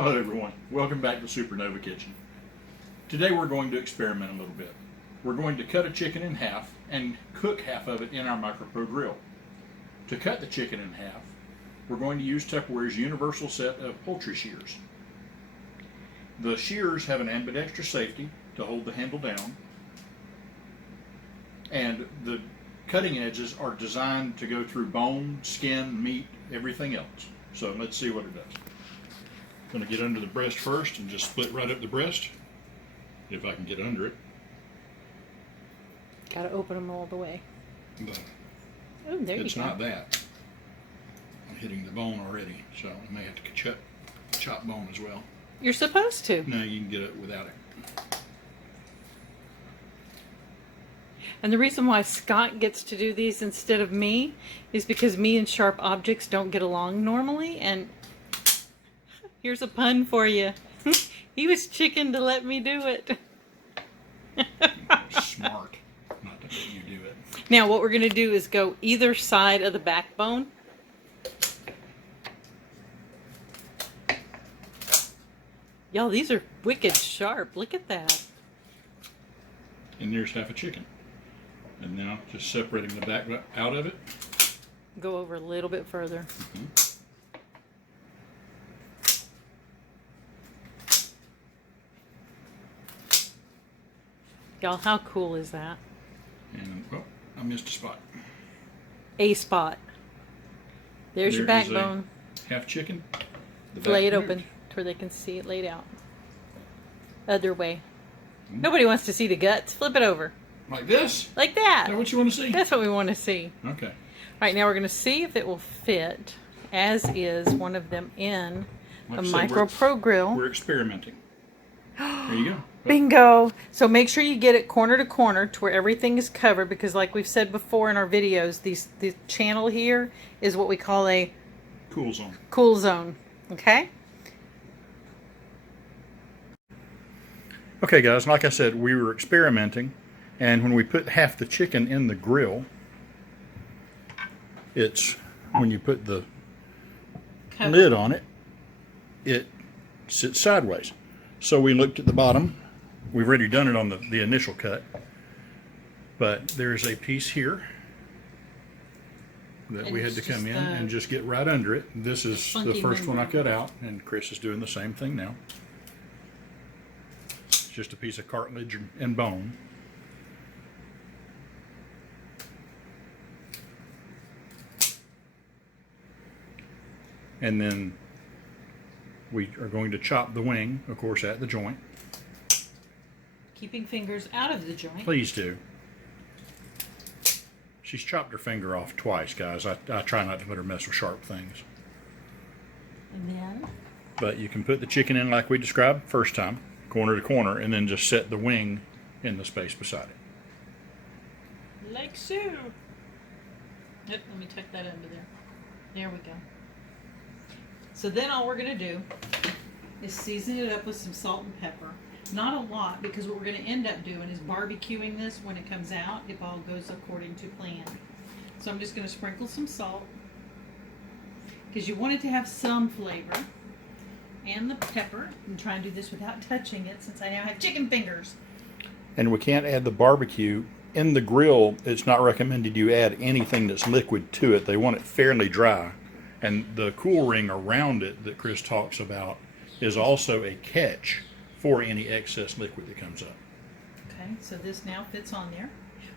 Hello everyone, welcome back to Supernova Kitchen. Today we're going to experiment a little bit. We're going to cut a chicken in half and cook half of it in our MicroPro grill. To cut the chicken in half, we're going to use Tupperware's universal set of poultry shears. The shears have an ambidextrous safety to hold the handle down, and the cutting edges are designed to go through bone, skin, meat, everything else. So let's see what it does. I'm going to get under the breast first and just split right up the breast, if I can get under it. Gotta open them all the way. But Oh, there you go. it's not that. I'm hitting the bone already, so I may have to chop bone as well. You're supposed to. No, you can get it without it. And the reason why Scott gets to do these instead of me is because me and sharp objects don't get along normally. And here's a pun for you. He was chicken to let me do it. Smart not to let you do it. Now what we're going to do is go either side of the backbone. Y'all, these are wicked sharp. Look at that. And there's half a chicken. And now just separating the back out of it. Go over a little bit further. Y'all, how cool is that? And, oh, I missed a spot. A spot. There's your There is backbone. Half chicken. Lay it open to where they can see it laid out. Other way. Nobody wants to see the guts. Flip it over. Like this? Like that. Is that what you want to see? That's what we want to see. Okay. All right, now we're going to see if it will fit, as is one of them in Like the I said, MicroPro grill. We're experimenting. There you go. Bingo! So make sure you get it corner to corner to where everything is covered, because like we've said before in our videos, the channel here is what we call a Cool zone. cool zone. Okay? Okay guys, like I said, we were experimenting, and when we put half the chicken in the grill, it's when you put the lid on it, it sits sideways. So we looked at the bottom. We've already done it on the initial cut, but there's a piece here that And we had it's to come just in and just get right under it. This is the funky first one I membrane. cut out, and Chris is doing the same thing now. It's just a piece of cartilage and bone. And then we are going to chop the wing, of course, at the joint. Keeping fingers out of the joint. Please do. She's chopped her finger off twice, guys. I try not to let her mess with sharp things. And then But you can put the chicken in like we described first time, corner to corner, and then just set the wing in the space beside it. like so. Yep, let me tuck that under there. There we go. So then all we're going to do is season it up with some salt and pepper. Not a lot, because what we're going to end up doing is barbecuing this when it comes out, if all goes according to plan. So I'm just going to sprinkle some salt, because you want it to have some flavor, and the pepper. And try and do this without touching it, since I now have chicken fingers. And we can't add the barbecue. In the grill, it's not recommended you add anything that's liquid to it. They want it fairly dry. And the cool ring around it that Chris talks about is also a catch for any excess liquid that comes up. Okay, so this now fits on there.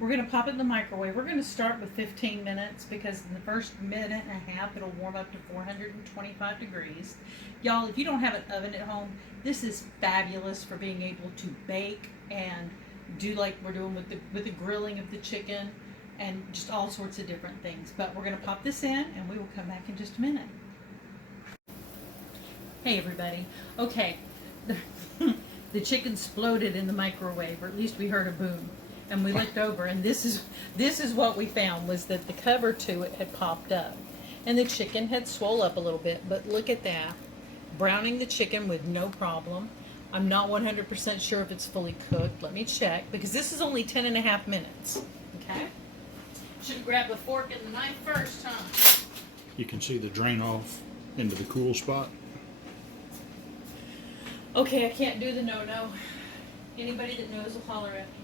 We're going to pop it in the microwave. We're going to start with 15 minutes, because in the first minute and a half it'll warm up to 425 degrees. Y'all, if you don't have an oven at home, this is fabulous for being able to bake and do like we're doing with the grilling of the chicken and just all sorts of different things. But we're going to pop this in and we will come back in just a minute. Hey everybody. Okay. The chicken exploded in the microwave, or at least we heard a boom. And we looked over, and this is what we found, was that the cover to it had popped up. And the chicken had swole up a little bit, but look at that. Browning the chicken with no problem. I'm not 100% sure if it's fully cooked. Let me check, because this is only 10.5 minutes. Okay? Should have grabbed the fork and the knife first, huh? You can see the drain off into the cool spot. Okay, I can't do the no-no. Anybody that knows will holler at me.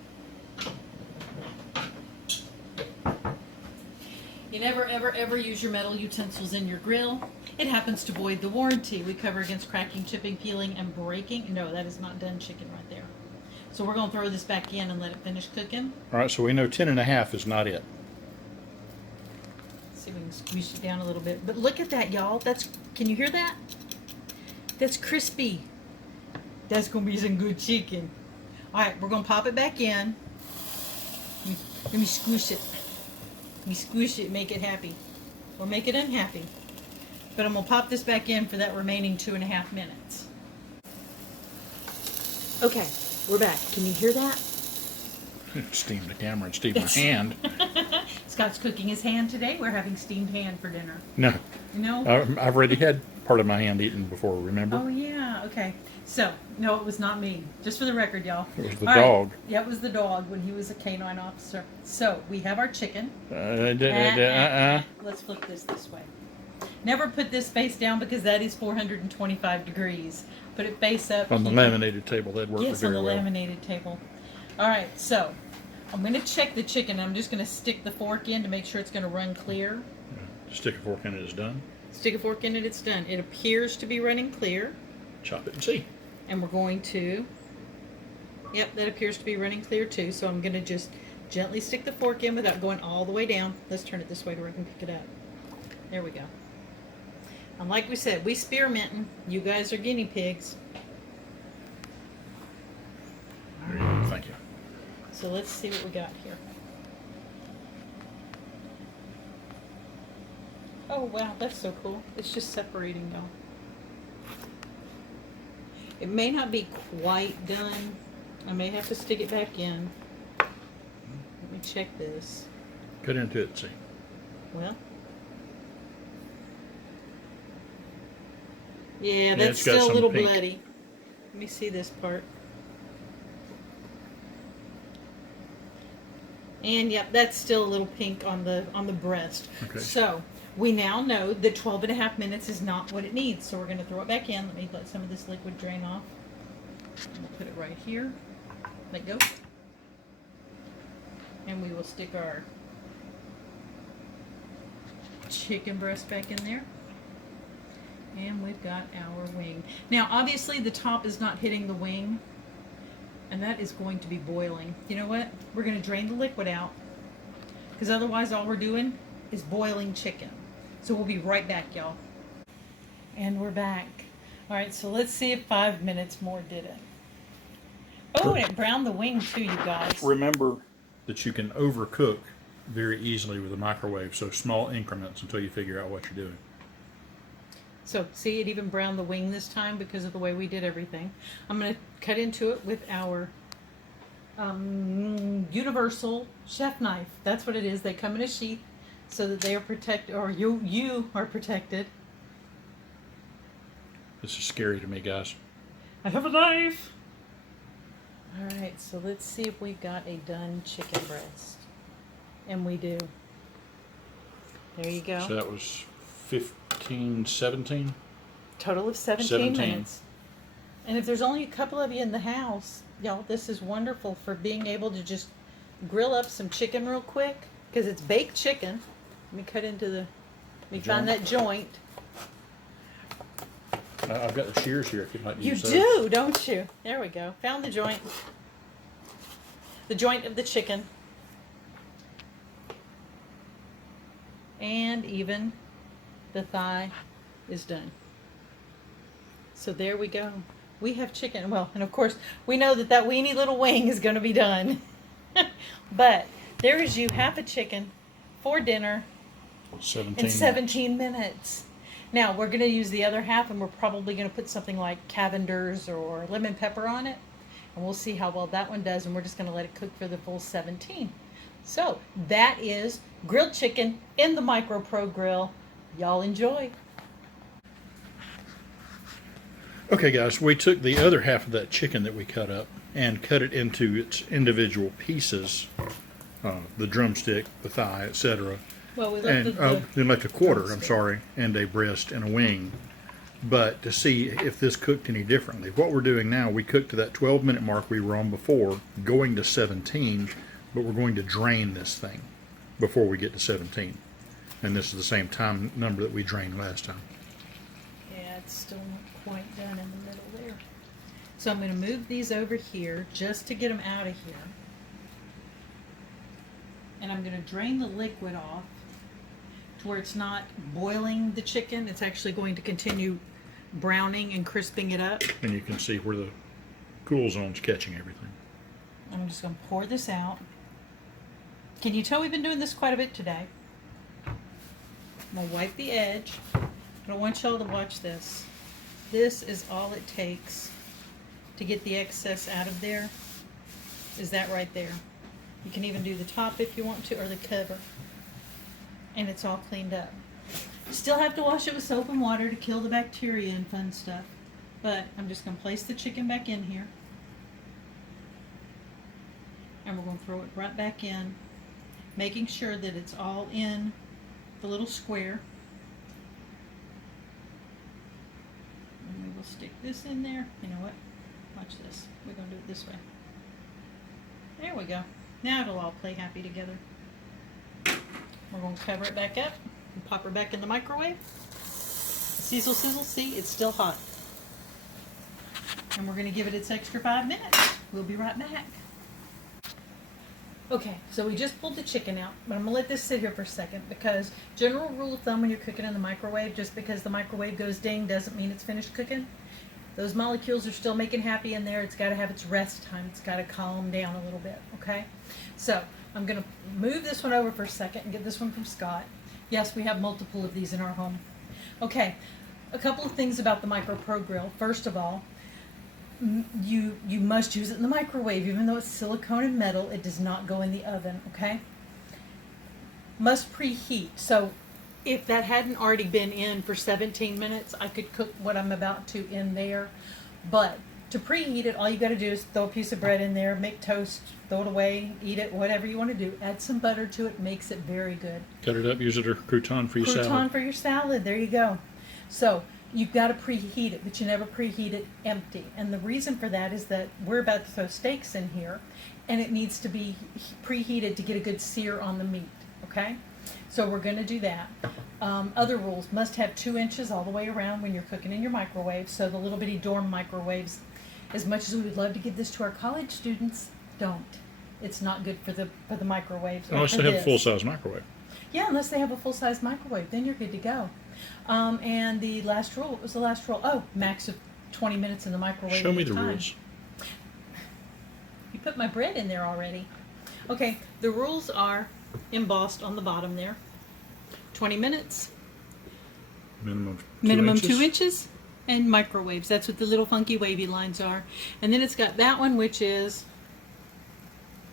You never, ever, ever use your metal utensils in your grill. It happens to void the warranty. We cover against cracking, chipping, peeling, and breaking. No, that is not done chicken right there. So we're going to throw this back in and let it finish cooking. All right, so we know 10.5 is not it. See if we can squeeze it down a little bit. But look at that, y'all. Can you hear that? That's crispy. That's going to be some good chicken. All right, we're going to pop it back in. Let me squish it. Let me squish it, make it happy. Or make it unhappy. But I'm going to pop this back in for that remaining 2.5 minutes. Okay, we're back. Can you hear that? Steam the camera and steam my hand. Scott's cooking his hand today. We're having steamed hand for dinner. No. No? I've already had part of my hand eaten before, remember? Oh, yeah. Okay. So, no, it was not me. Just for the record, y'all. It was the All dog. Right. Yeah, it was the dog when he was a canine officer. So, we have our chicken. Let's flip this way. Never put this face down because that is 425 degrees. Put it face up. On the laminated table, that worked yes, very on the well. laminated table. All right, so I'm going to check the chicken. I'm just going to stick the fork in to make sure it's going to run clear. Stick a fork in it, it's done. Stick a fork in it, it's done. It appears to be running clear. Chop it and see. And we're going to, yep, that appears to be running clear too. So I'm going to just gently stick the fork in without going all the way down. Let's turn it this way to where I can pick it up. There we go. And like we said, we experimenting. You guys are guinea pigs. There you go, thank you. So let's see what we got here. Oh wow, that's so cool. It's just separating though. It may not be quite done. I may have to stick it back in. Let me check this. Cut into it and see. Well. Yeah, it's that's got still a some little pink. bloody. Let me see this part. And yep, that's still a little pink on the breast. Okay. So we now know that 12.5 minutes is not what it needs. So we're going to throw it back in. Let me let some of this liquid drain off. We'll put it right here. Let go. And we will stick our chicken breast back in there. And we've got our wing. Now, obviously, the top is not hitting the wing. And that is going to be boiling. You know what? We're going to drain the liquid out. Because otherwise, all we're doing is boiling chicken. So we'll be right back, y'all. And we're back. All right, so let's see if 5 minutes more did it. Oh, and it browned the wing too, you guys. Remember that you can overcook very easily with a microwave, so small increments until you figure out what you're doing. So, see, it even browned the wing this time because of the way we did everything. I'm going to cut into it with our universal chef knife. That's what it is. They come in a sheath so that they are protected, or you are protected. This is scary to me, guys. I have a knife! Alright, so let's see if we've got a done chicken breast. And we do. There you go. So that was 15, 17? Total of 17 minutes. And if there's only a couple of you in the house, y'all, this is wonderful for being able to just grill up some chicken real quick. Because it's baked chicken. Let me cut into the... Let me find that joint. I've got the shears here if you'd like to You use those. do, don't you? There we go. Found the joint. The joint of the chicken. And even the thigh is done. So there we go. We have chicken. Well, and of course, we know that that weeny little wing is going to be done. But there is you half a chicken for dinner 17 in 17 minutes. Now, we're going to use the other half, and we're probably going to put something like Cavender's or lemon pepper on it. And we'll see how well that one does, and we're just going to let it cook for the full 17. So, that is grilled chicken in the Micro Pro Grill. Y'all enjoy. Okay, guys, we took the other half of that chicken that we cut up and cut it into its individual pieces, the drumstick, the thigh, etc. Well, we And then left a quarter, I'm sorry, and a breast and a wing. but to see if this cooked any differently. What we're doing now, we cooked to that 12-minute mark we were on before, going to 17, but we're going to drain this thing before we get to 17. And this is the same time number that we drained last time. Yeah, it's still not quite done in the middle there. So I'm going to move these over here just to get them out of here. And I'm going to drain the liquid off to where it's not boiling the chicken. It's actually going to continue browning and crisping it up. And you can see where the cool zone's catching everything. I'm just going to pour this out. Can you tell we've been doing this quite a bit today? I'm going to wipe the edge. I want y'all to watch this. This is all it takes to get the excess out of there. Is that right there. You can even do the top if you want to, or the cover. And it's all cleaned up. You still have to wash it with soap and water to kill the bacteria and fun stuff. But I'm just going to place the chicken back in here. And we're going to throw it right back in, making sure that it's all in the little square. And we will stick this in there. You know what? Watch this. We're going to do it this way. There we go. Now it'll all play happy together. We're going to cover it back up and pop her back in the microwave. Sizzle, sizzle, see, it's still hot. And we're going to give it its extra 5 minutes. We'll be right back. Okay, so we just pulled the chicken out, but I'm going to let this sit here for a second because general rule of thumb when you're cooking in the microwave, just because the microwave goes ding doesn't mean it's finished cooking. Those molecules are still making happy in there. It's got to have its rest time. It's got to calm down a little bit, okay? So I'm going to move this one over for a second and get this one from Scott. Yes, we have multiple of these in our home. Okay, a couple of things about the Micro Pro Grill. First of all, you must use it in the microwave. Even though it's silicone and metal, it does not go in the oven, okay? Must preheat. So if that hadn't already been in for 17 minutes, I could cook what I'm about to in there. But to preheat it, all you got to do is throw a piece of bread in there, make toast, throw it away, eat it, whatever you want to do. Add some butter to it, makes it very good. Cut it up, use it as a crouton for your salad. Crouton for your salad, there you go. So you've got to preheat it, but you never preheat it empty. And the reason for that is that we're about to throw steaks in here, and it needs to be preheated to get a good sear on the meat, okay? So we're going to do that. Other rules, must have 2 inches all the way around when you're cooking in your microwave. So the little bitty dorm microwaves, as much as we would love to give this to our college students, don't. It's not good for the microwaves. Unless they have a full-size microwave. Yeah, unless they have a full-size microwave, then you're good to go. And the last rule, what was the last rule? Oh, max of 20 minutes in the microwave. Show me the time. rules. You put my bread in there already. Okay, the rules are embossed on the bottom there. 20 minutes. Minimum 2 inches. And microwaves. That's what the little funky wavy lines are. And then it's got that one, which is...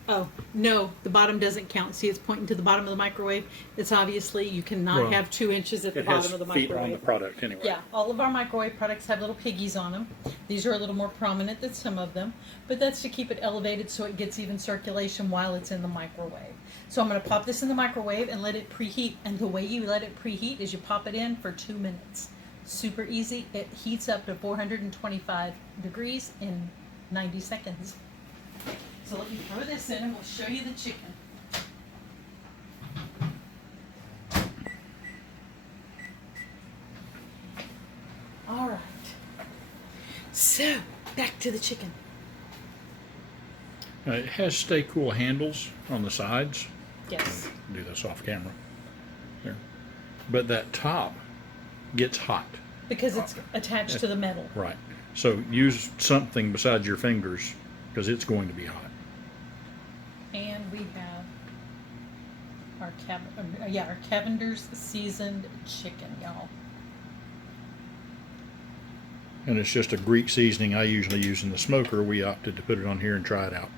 Oh, no, the bottom doesn't count. See, it's pointing to the bottom of the microwave. It's obviously, you cannot have 2 inches at the bottom of the microwave. It has feet on the product anyway. Yeah, all of our microwave products have little piggies on them. These are a little more prominent than some of them, but that's to keep it elevated so it gets even circulation while it's in the microwave. So I'm going to pop this in the microwave and let it preheat, and the way you let it preheat is you pop it in for 2 minutes. Super easy. It heats up to 425 degrees in 90 seconds. So let me throw this in and we'll show you the chicken. All right. So, back to the chicken. It has stay cool handles on the sides. Yes. Do this off camera. There. But that top gets hot. Because it's attached to the metal. Right. So use something besides your fingers because it's going to be hot. And we have our our Cavender's seasoned chicken, y'all. And it's just a Greek seasoning I usually use in the smoker. We opted to put it on here and try it out.